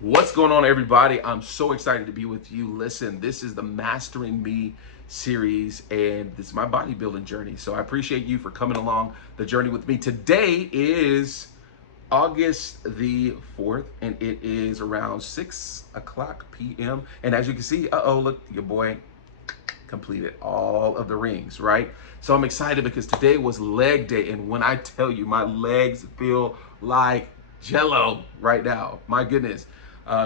What's going on, everybody? I'm so excited to be with you. Listen, this is the Mastering Me series, and this is my bodybuilding journey. So I appreciate you for coming along the journey with me. Today is August the 4th, and it is around 6 o'clock p.m. And as you can see, look, your boy completed all of the rings, right? So I'm excited because today was leg day, and when I tell you my legs feel like jello right now, my goodness.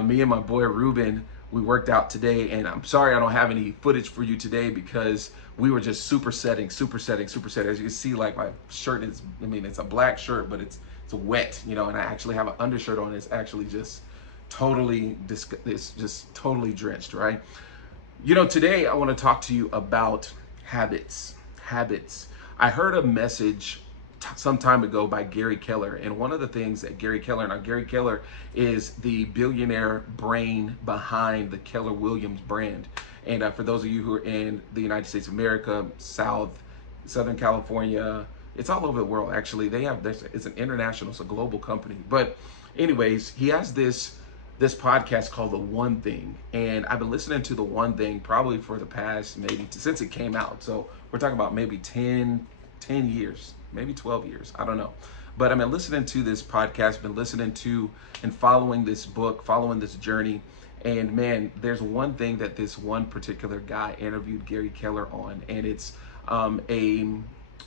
Me and my boy Ruben, we worked out today, and I'm sorry I don't have any footage for you today because we were just supersetting. As you can see, like my shirt is, it's a black shirt, but it's wet, and I actually have an undershirt on. It's actually just it's just totally drenched, right? Today I want to talk to you about habits. Habits. I heard a message some time ago by Gary Keller, and one of the things that Gary Keller is the billionaire brain behind the Keller Williams brand. And for those of you who are in the United States of America, Southern California, it's all over the world actually. It's an international, it's a global company. But anyways, he has this podcast called The One Thing, and I've been listening to The One Thing probably for the past since it came out. So we're talking about maybe 10 years, maybe 12 years, I don't know. But I've been listening to this podcast, been listening to and following this book, following this journey. And man, there's one thing that this one particular guy interviewed Gary Keller on, and it's a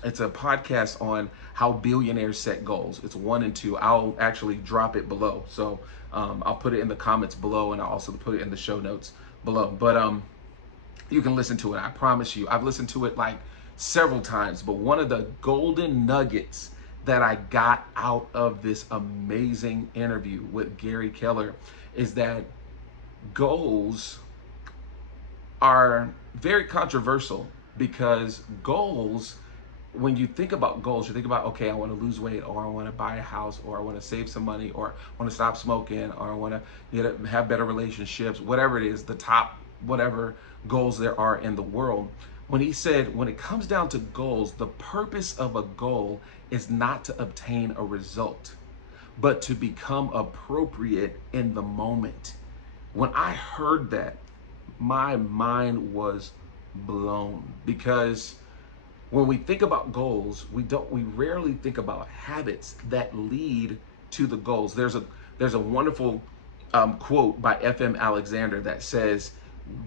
podcast on how billionaires set goals. It's 1 and 2. I'll actually drop it below. So I'll put it in the comments below, and I'll also put it in the show notes below. But you can listen to it. I promise you. I've listened to it like several times. But one of the golden nuggets that I got out of this amazing interview with Gary Keller is that goals are very controversial, because goals, when you think about goals, you think about, okay, I want to lose weight, or I want to buy a house, or I want to save some money, or I want to stop smoking, or I want to have better relationships, whatever it is, the top, whatever goals there are in the world. When he said, when it comes down to goals, the purpose of a goal is not to obtain a result, but to become appropriate in the moment. When I heard that, my mind was blown, because when we think about goals, we rarely think about habits that lead to the goals. There's a wonderful quote by F.M. Alexander that says,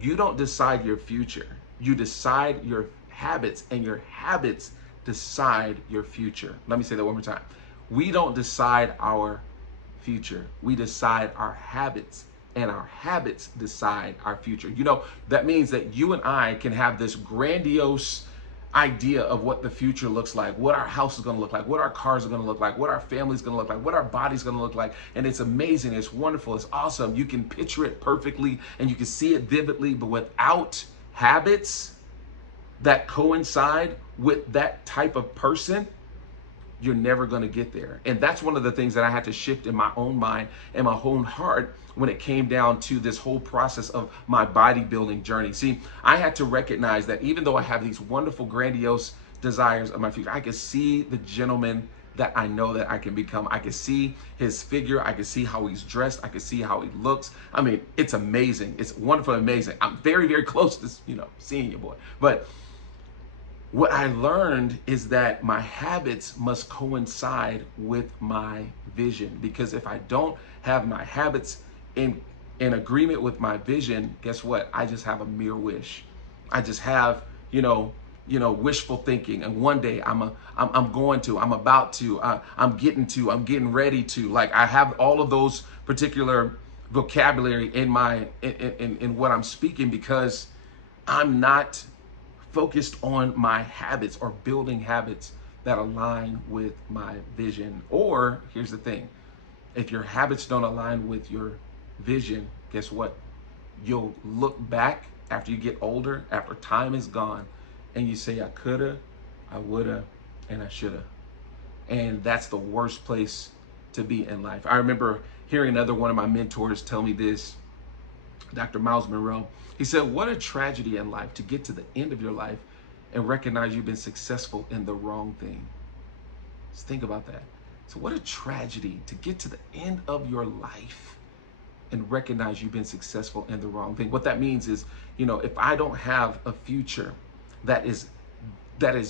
"You don't decide your future. You decide your habits, and your habits decide your future." Let me say that one more time. We don't decide our future. We decide our habits, and our habits decide our future. That means that you and I can have this grandiose idea of what the future looks like, what our house is going to look like, what our cars are going to look like, what our family's going to look like, what our body's going to look like. And it's amazing, it's wonderful, it's awesome. You can picture it perfectly and you can see it vividly, but without habits that coincide with that type of person, you're never going to get there. And that's one of the things that I had to shift in my own mind and my own heart when it came down to this whole process of my bodybuilding journey. See, I had to recognize that even though I have these wonderful, grandiose desires of my future, I could see the gentleman that I know that I can become. I can see his figure. I can see how he's dressed. I can see how he looks. It's amazing. It's wonderful, amazing. I'm very, very close to, seeing your boy. But what I learned is that my habits must coincide with my vision, because if I don't have my habits in agreement with my vision, guess what? I just have a mere wish. I just have, wishful thinking. And one day I'm getting ready to, like, I have all of those particular vocabulary in what I'm speaking, because I'm not focused on my habits or building habits that align with my vision. Or here's the thing, if your habits don't align with your vision, guess what? You'll look back after you get older, after time is gone, and you say, I coulda, I woulda, and I shoulda. And that's the worst place to be in life. I remember hearing another one of my mentors tell me this, Dr. Miles Monroe. He said, what a tragedy in life to get to the end of your life and recognize you've been successful in the wrong thing. Just think about that. So what a tragedy to get to the end of your life and recognize you've been successful in the wrong thing. What that means is, if I don't have a future that is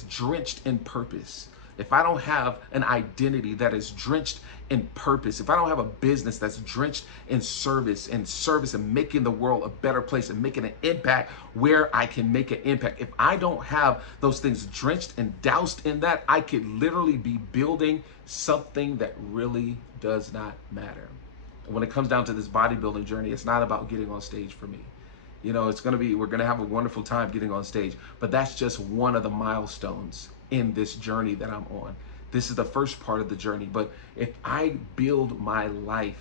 drenched in purpose, if I don't have an identity that is drenched in purpose, if I don't have a business that's drenched in service and making the world a better place and making an impact where I can make an impact, if I don't have those things drenched and doused in that, I could literally be building something that really does not matter. And when it comes down to this bodybuilding journey, it's not about getting on stage for me. We're going to have a wonderful time getting on stage, but that's just one of the milestones in this journey that I'm on. This is the first part of the journey. But if I build my life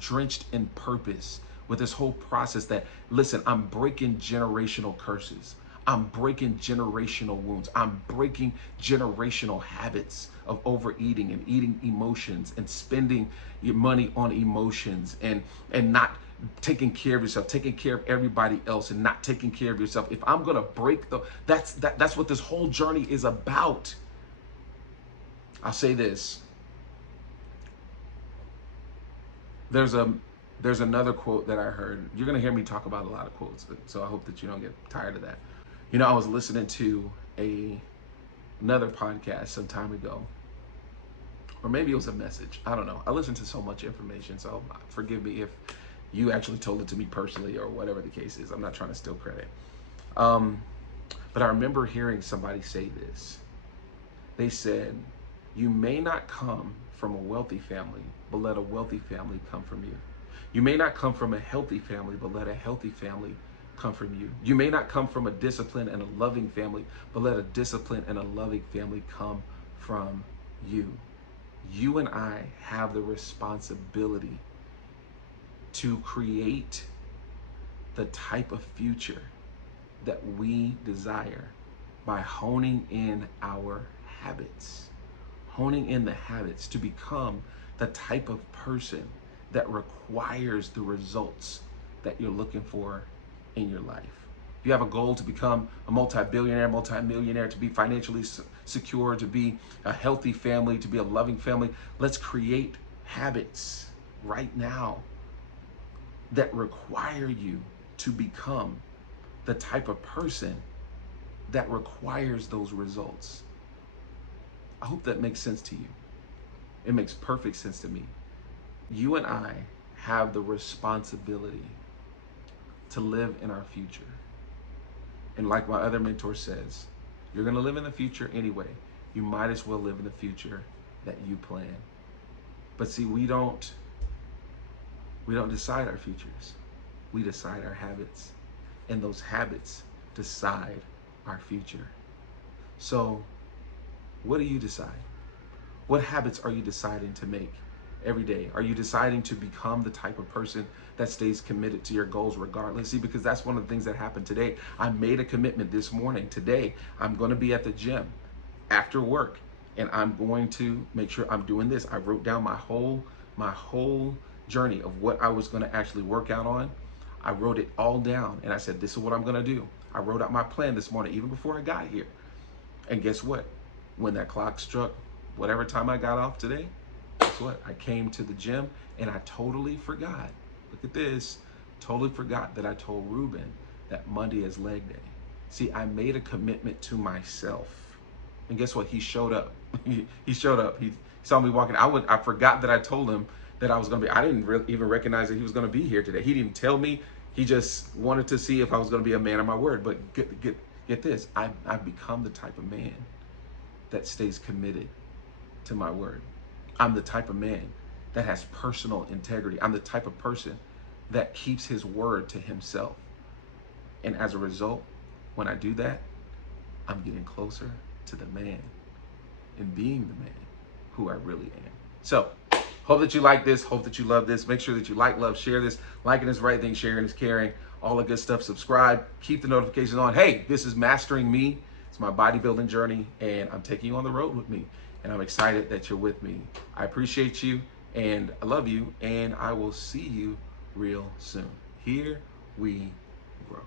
drenched in purpose with this whole process that, listen, I'm breaking generational curses. I'm breaking generational wounds. I'm breaking generational habits of overeating and eating emotions and spending your money on emotions and not taking care of yourself, taking care of everybody else and not taking care of yourself. If I'm going to break that's what this whole journey is about. I'll say this. There's another quote that I heard. You're going to hear me talk about a lot of quotes, so I hope that you don't get tired of that. I was listening to another podcast some time ago, or maybe it was a message. I don't know. I listen to so much information, so forgive me if you actually told it to me personally or whatever the case is. I'm not trying to steal credit. But I remember hearing somebody say this. They said, you may not come from a wealthy family, but let a wealthy family come from you. You may not come from a healthy family, but let a healthy family come from you. You may not come from a disciplined and a loving family, but let a disciplined and a loving family come from you. You and I have the responsibility to create the type of future that we desire by honing in our habits, honing in the habits to become the type of person that requires the results that you're looking for in your life. If you have a goal to become a multi-billionaire, multi-millionaire, to be financially secure, to be a healthy family, to be a loving family, let's create habits right now that require you to become the type of person that requires those results. I hope that makes sense to you. It makes perfect sense to me. You and I have the responsibility to live in our future. And like my other mentor says, you're going to live in the future anyway. You might as well live in the future that you plan. But see, we don't decide our futures. We decide our habits. And those habits decide our future. So what do you decide? What habits are you deciding to make every day? Are you deciding to become the type of person that stays committed to your goals regardless? See, because that's one of the things that happened today. I made a commitment this morning. Today, I'm going to be at the gym after work, and I'm going to make sure I'm doing this. I wrote down my whole journey of what I was going to actually work out on. I wrote it all down, and I said, this is what I'm going to do. I wrote out my plan this morning, even before I got here. And guess what? When that clock struck, whatever time I got off today, guess what? I came to the gym, and I totally forgot. Look at this. Totally forgot that I told Ruben that Monday is leg day. See, I made a commitment to myself. And guess what? He showed up. He showed up. He saw me walking. I forgot that I told him that I was going to be. I didn't even recognize that he was going to be here today. He didn't tell me. He just wanted to see if I was going to be a man of my word. But get this. I've become the type of man that stays committed to my word. I'm the type of man that has personal integrity. I'm the type of person that keeps his word to himself. And as a result, when I do that, I'm getting closer to the man and being the man who I really am. So, hope that you like this. Hope that you love this. Make sure that you like, love, share this. Liking is the right thing. Sharing is caring. All the good stuff. Subscribe. Keep the notifications on. Hey, this is Mastering Me. It's my bodybuilding journey, and I'm taking you on the road with me. And I'm excited that you're with me. I appreciate you, and I love you, and I will see you real soon. Here we grow.